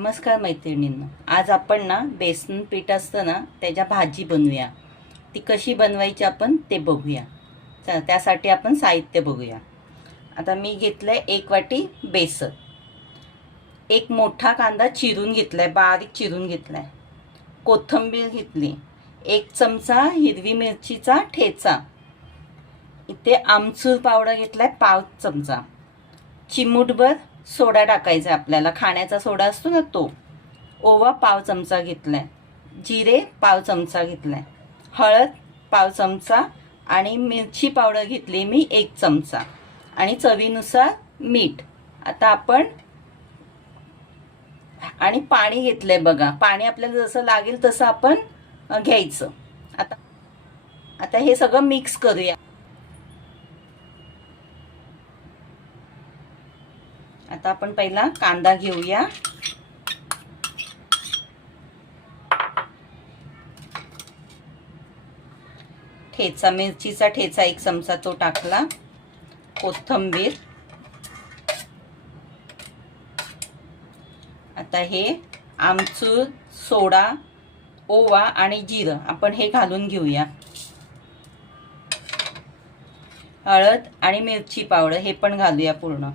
नमस्कार मैत्रिणींना. आज आपण ना बेसन पीठ असतं ना त्याच्या भाजी बनवूया. ती कशी बनवायची आपण ते बघूया. चला त्यासाठी आपण साहित्य बघूया. आता मी घेतलं आहे एक वाटी बेसन. एक मोठा कांदा चिरून घेतला आहे बारीक चिरून घेतला आहे कोथिंबीर घेतली. एक चमचा हिरवी मिरचीचा ठेचा. इथे आमचूर पावडर घेतला आहे पाव चमचा. चिमूटभर सोडा टाकायचा आहे आपल्याला. खाण्याचा सोडा असतो ना तो. ओवा पाव चमचा घेतलाय. जिरे पाव चमचा घेतलाय. हळद पाव चमचा आणि मिरची पावडर घेतली मी एक चमचा. आणि चवीनुसार मीठ. आता आपण आणि पाणी घेतलंय बघा. पाणी आपल्याला जसं लागेल तसं आपण घ्यायचं. आता आता हे सगळं मिक्स करूया. आता आपण पहिला कांदा घेऊया. ठेचा मिरचीचा ठेचा एक चमचा तो टाकला. कोथंबीर. आता हे आमचूर सोडा ओवा आणि जिरं आपण हे घालून घेऊया. हळद आणि मिरची पावडर हे पण घालूया पूर्ण.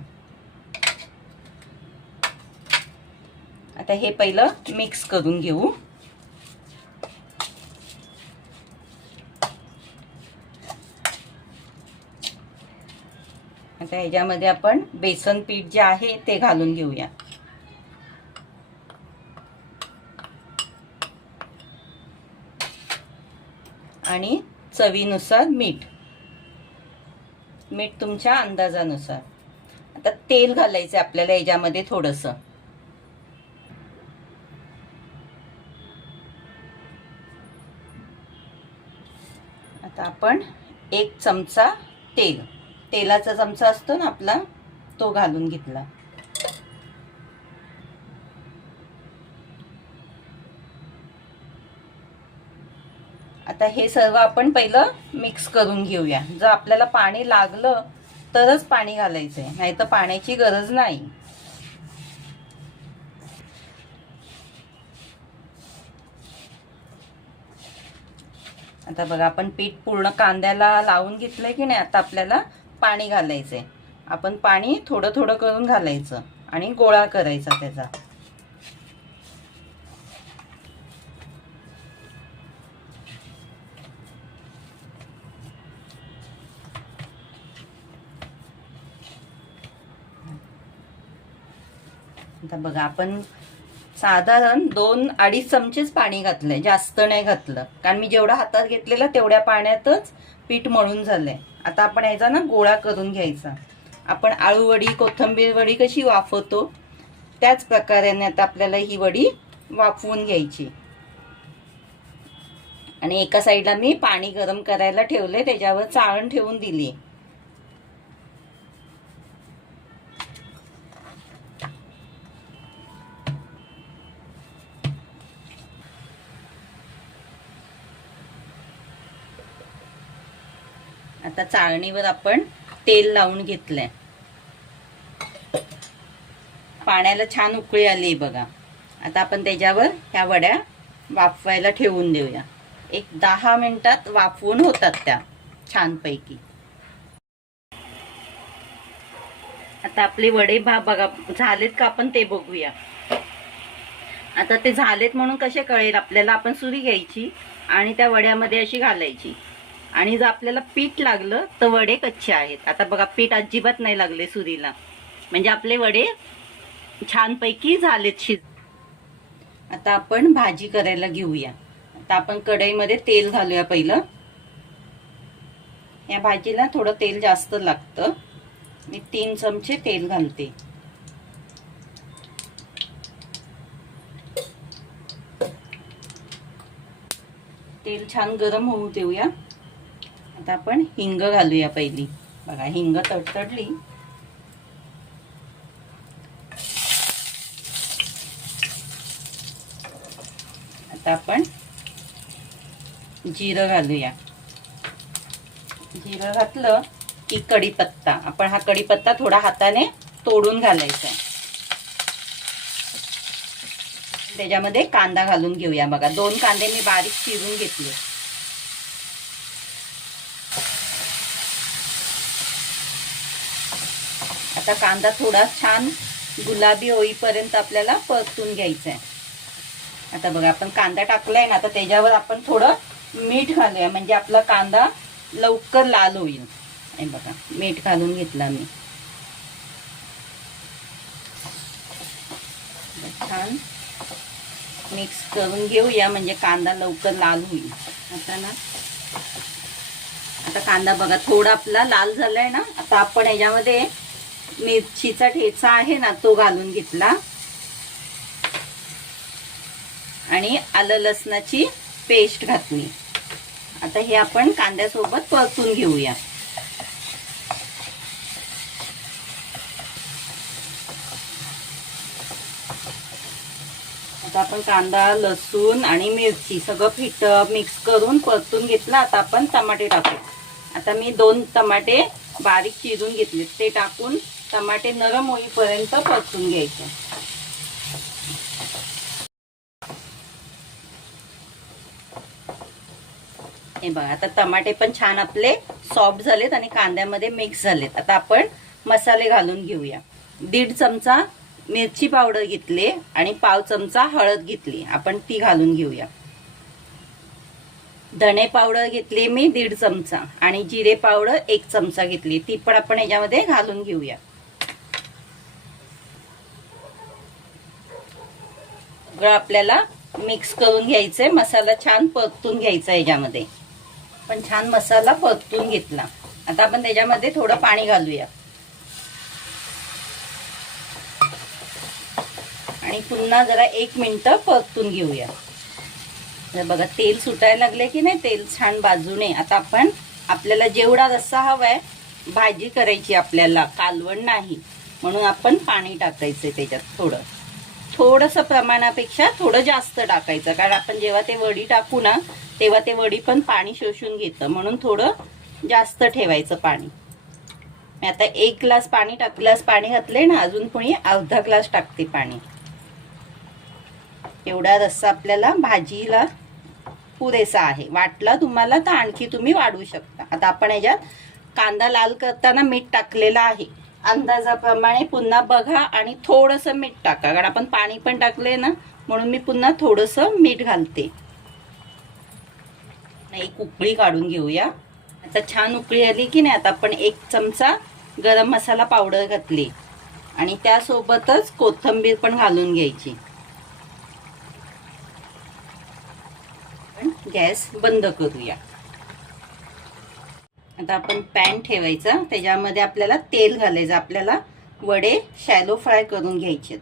आता हे पहिलं मिक्स करून घेऊ. आता ह्याच्यामध्ये आपण बेसन पीठ जे आहे ते घालून घेऊया. आणि चवीनुसार मीठ. मीठ तुमच्या अंदाजानुसार. आता तेल घालायचं आपल्याला याच्यामध्ये थोडंसं आता आपण एक चमचा तेल. तेलाचा चमचा असतो ना आपला तो घालून घेतला. आता हे सर्व आपण पहिलं मिक्स करून घेऊया. जर आपल्याला पाणी लागलं तरच पाणी घालायचंय नाही तर पाण्याची गरज नाही. आता बघा आपण पीठ पूर्ण कांद्याला लावून घेतलंय की नाही आता आपल्याला पाणी घालायचंय. आपण पाणी थोडं थोडं करून घालायचं आणि गोळा करायचा त्याचा. आता बघा आपण साधारण दोन अडीच चमचेच पाणी घातलंय. जास्त नाही घातलं. कारण मी जेवढा हातात घेतलेला तेवढ्या पाण्यातच पीठ मळून झालंय. आता आपण याचा ना गोळा करून घ्यायचा. आपण आळू वडी कोथंबीर वडी कशी वाफवतो त्याच प्रकाराने आता आपल्याला ही वडी वाफवून घ्यायची. आणि एका साईडला मी पाणी गरम करायला ठेवले त्याच्यावर चाळण ठेवून दिली. आता चाळणीवर आपण तेल लावून घेतलंय. पाण्याला छान उकळी आली बघा. आता आपण त्याच्यावर ह्या वड्या वाफवायला ठेवून देऊया. एक दहा मिनिटात वाफवून होतात त्या छानपैकी. आता आपले वडे भा बघा झालेत का आपण ते बघूया. आता ते झालेत म्हणून कसे कळेल? आपल्याला आपण सुरी घ्यायची आणि त्या वड्यामध्ये अशी घालायची. आणि जर आपल्याला पीठ लागलं तर वडे कच्चे आहेत. आता बघा पीठ अजिबात नाही लागले सुरीला. म्हणजे आपले वडे छानपैकी झालेत शिज आता आपण भाजी करायला घेऊया. आता आपण कढईमध्ये तेल घालूया पहिलं. या भाजीला थोडं तेल जास्त लागतं. मी तीन चमचे तेल घालते. तेल छान गरम होऊ देऊया. आता आपण हिंग घालूया पहिली. बघा हिंग तडतडली. आता आपण जिरं घालूया. जिरं घातलं की कढीपत्ता. आपण हा कढीपत्ता थोडा हाताने तोडून घालायचा त्याच्यामध्ये कांदा घालून घेऊया. बघा दोन कांदे मी बारीक चिरून घेतले. आता कांदा थोडा छान गुलाबी होईपर्यंत आपल्याला परतून घ्यायचा आहे आता बघा आपण कांदा टाकलाय ना आता त्याच्यावर आपण थोडं मीठ घालूया. म्हणजे आपला कांदा लवकर लाल होईल. हे बघा मीठ घालून घेतला मी. छान मिक्स करून घेऊया म्हणजे कांदा लवकर लाल होईल. आता ना आता कांदा बघा थोडा आपला लाल झालाय ना आता आपण याच्यामध्ये मिरचीचा ठेचा आहे ना तो घालून घेतला. आणि आलं लसणाची पेस्ट घातली. आता हे आपण कांद्यासोबत परतून घेऊया. आता आपण कांदा लसूण आणि मिरची सगळं फिट मिक्स करून परतून घेतलं. आता आपण टमाटे टाकू. आता मी दोन टमाटे बारीक चिरून घेतले ते टाकून टमाटे नरम होईपर्यंत परतून घ्यायचे. हे बघा आता टमाटे पण छान आपले सॉफ्ट झालेत आणि कांद्यामध्ये मिक्स झालेत. आता आपण मसाले घालून घेऊया. दीड चमचा मिरची पावडर घेतली आणि पाव चमचा हळद घेतली. आपण ती घालून घेऊया. धणे पावडर घेतली मी दीड चमचा आणि जिरे पावडर एक चमचा घेतली. ती पण आपण याच्यामध्ये घालून घेऊया. सगळं आपल्याला मिक्स करून घ्यायचंय. मसाला छान परतून घ्यायचा याच्यामध्ये. पण छान मसाला परतून घेतला. आता आपण त्याच्यामध्ये थोडं पाणी घालूया. आणि पुन्हा जरा एक मिनिट परतून घेऊया. बघा तेल सुटायला लागले की नाही? तेल छान बाजूने. आता आपण आपल्याला जेवढा रस्सा हवाय भाजी करायची आपल्याला. कालवण नाही. म्हणून आपण पाणी टाकायचं त्याच्यात थोडं. थोडंसं प्रमाणापेक्षा थोडं जास्त टाकायचं. कारण आपण जेव्हा ते वडी टाकू ना तेव्हा ते वडी पण पाणी शोषून घेतं. म्हणून थोडं जास्त ठेवायचं पाणी. मी आता एक ग्लास पाणी टाक ग्लास पाणी घातले ना अजून पुणी अर्धा ग्लास टाकते पाणी. एवढा रस्सा आपल्याला भाजीला पुरेसा आहे. वाटला तुम्हाला तर आणखी तुम्ही वाढवू शकता. आता आपण याच्यात कांदा लाल करताना मीठ टाकलेलं आहे. अंदाजाप्रमाणे पुन्हा बघा आणि थोडंसं मीठ टाका. कारण आपण पाणी पण टाकले ना म्हणून मी पुन्हा थोडंसं मीठ घालते. एक उकळी काढून घेऊया. आता छान उकळी आली की नाही आता आपण एक चमचा गरम मसाला पावडर घातली. आणि त्यासोबतच कोथंबीर पण घालून घ्यायची. गॅस बंद करूया. आता आपण पॅन ठेवायचा. त्याच्यामध्ये आपल्याला तेल घालायचं. आपल्याला वडे शॅलो फ्राय करून घ्यायचे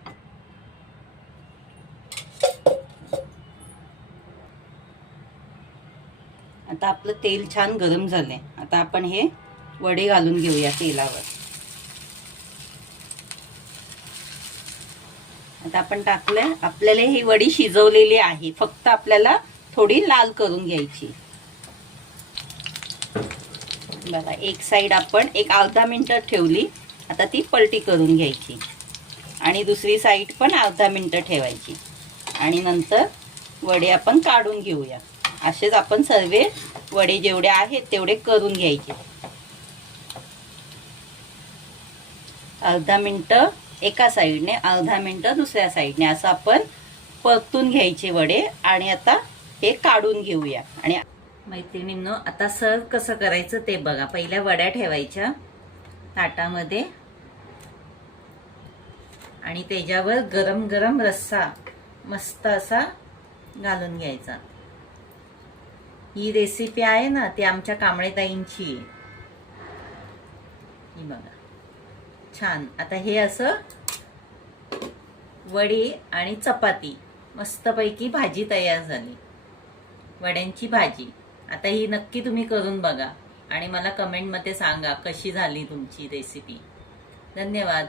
आता आपलं तेल छान गरम झालंय. आता आपण हे वडे घालून घेऊया तेलावर. आता आपण टाकलंय. आपल्याला ही वडी शिजवलेली आहे. फक्त आपल्याला थोडी लाल करून घ्यायची. बघा एक साईड आपण एक अर्धा मिनटं ठेवली आता ती पलटी करून घ्यायची. आणि दुसरी साईड पण अर्धा मिनिट ठेवायची. आणि नंतर वडे आपण काढून घेऊया. असेच आपण सर्व वडे जेवढे आहेत तेवढे करून घ्यायचे. अर्धा मिनटं एका साईडने अर्धा मिनटं दुसऱ्या साईडने असं आपण परतून घ्यायचे वडे आणि आता हे काढून घेऊया. आणि मैत्रिणींनो आता सर्व कसं करायचं ते बघा. पहिल्या वड्या ठेवायच्या ताटामध्ये. आणि त्याच्यावर गरम गरम रस्सा मस्त असा घालून घ्यायचा. ही रेसिपी आहे ना ती आमच्या कांबळेताईंची. आहे ही बघा. छान. आता हे असं वडी आणि चपाती. मस्तपैकी भाजी तयार झाली. वड्यांची भाजी. आता ही नक्की तुम्ही करून बघा. आणि मला कमेंटमध्ये सांगा कशी झाली तुमची रेसिपी धन्यवाद.